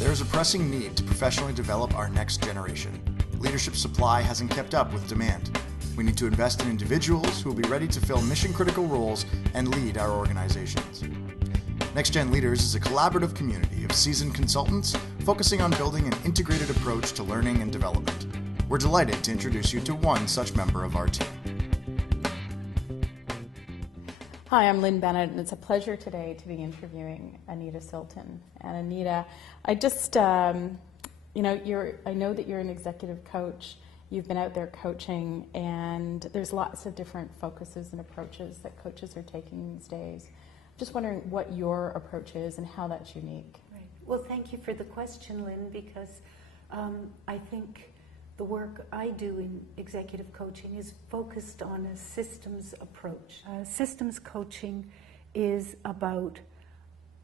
There is a pressing need to professionally develop our next generation. Leadership supply hasn't kept up with demand. We need to invest in individuals who will be ready to fill mission-critical roles and lead our organizations. Next Gen Leaders is a collaborative community of seasoned consultants focusing on building an integrated approach to learning and development. We're delighted to introduce you to one such member of our team. Hi, I'm Lynn Bennett, and it's a pleasure today to be interviewing Anita Shilton. And Anita, I just, I know that you're an executive coach. You've been out there coaching, and there's lots of different focuses and approaches that coaches are taking these days. Just wondering what your approach is and how that's unique. Right. Well, thank you for the question, Lynn, because I think the work I do in executive coaching is focused on a systems approach. Systems coaching is about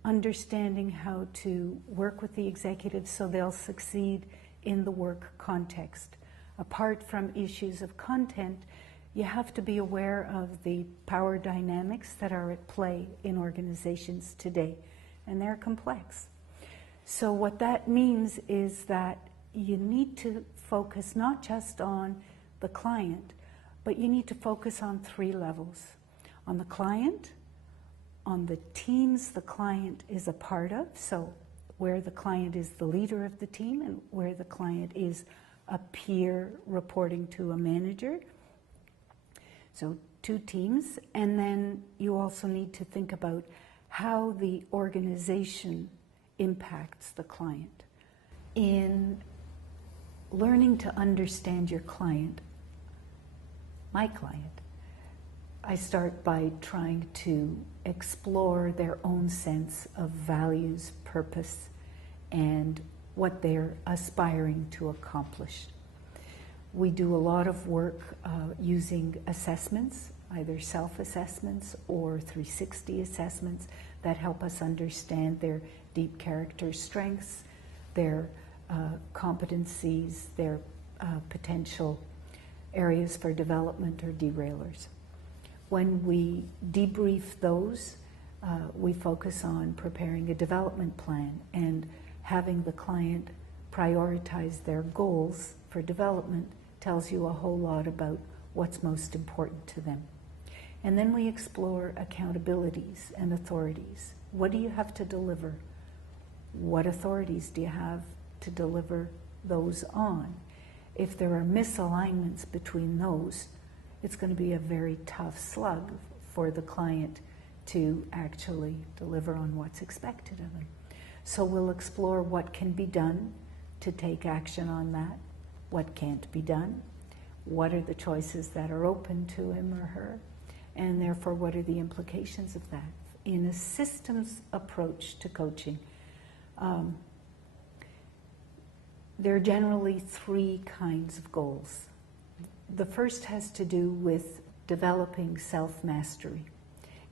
understanding how to work with the executives so they'll succeed in the work context. Apart from issues of content, you have to be aware of the power dynamics that are at play in organizations today, and they're complex. So what that means is that you need to focus not just on the client, but you need to focus on three levels. On the client, on the teams the client is a part of, so where the client is the leader of the team and where the client is a peer reporting to a manager. So two teams, and then you also need to think about how the organization impacts the client. In learning to understand your client, my client, I start by trying to explore their own sense of values, purpose, and what they're aspiring to accomplish. We do a lot of work using assessments, either self-assessments or 360 assessments that help us understand their deep character strengths, their competencies, their potential areas for development or derailers. When we debrief those, we focus on preparing a development plan and having the client prioritize their goals for development tells you a whole lot about what's most important to them. And then we explore accountabilities and authorities. What do you have to deliver? What authorities do you have to deliver those on? If there are misalignments between those, it's going to be a very tough slug for the client to actually deliver on what's expected of them. So we'll explore what can be done to take action on that, what can't be done, what are the choices that are open to him or her, and therefore what are the implications of that. In a systems approach to coaching, there are generally three kinds of goals. The first has to do with developing self-mastery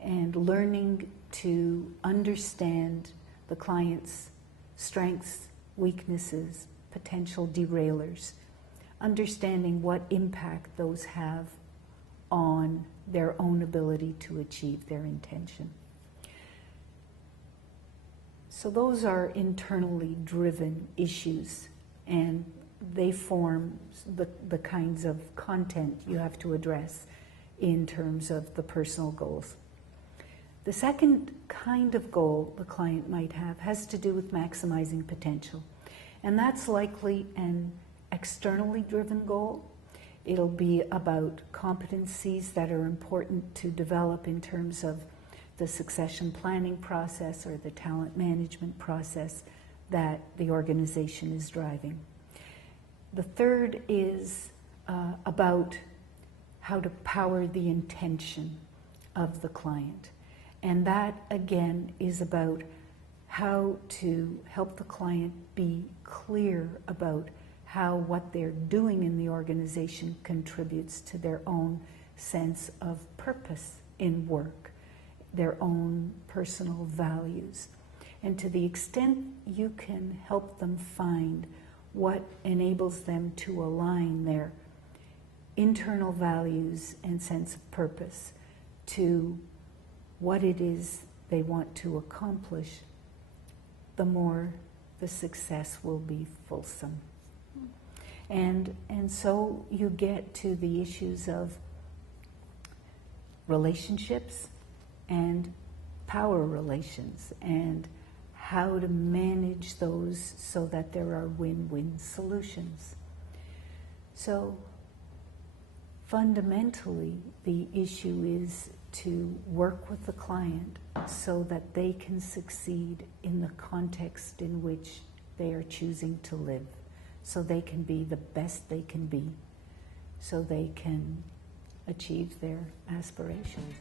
and learning to understand the client's strengths, weaknesses, potential derailers, understanding what impact those have on their own ability to achieve their intention. So those are internally driven issues, and they form the kinds of content you have to address in terms of the personal goals. The second kind of goal the client might have has to do with maximizing potential. And that's likely an externally driven goal. It'll be about competencies that are important to develop in terms of the succession planning process or the talent management process that the organization is driving. The third is about how to power the intention of the client. And that, again, is about how to help the client be clear about how what they're doing in the organization contributes to their own sense of purpose in work, their own personal values. And to the extent you can help them find what enables them to align their internal values and sense of purpose to what it is they want to accomplish, the more the success will be fulsome. And so you get to the issues of relationships and power relations and how to manage those so that there are win-win solutions. So fundamentally, the issue is to work with the client so that they can succeed in the context in which they are choosing to live, so they can be the best they can be, so they can achieve their aspirations.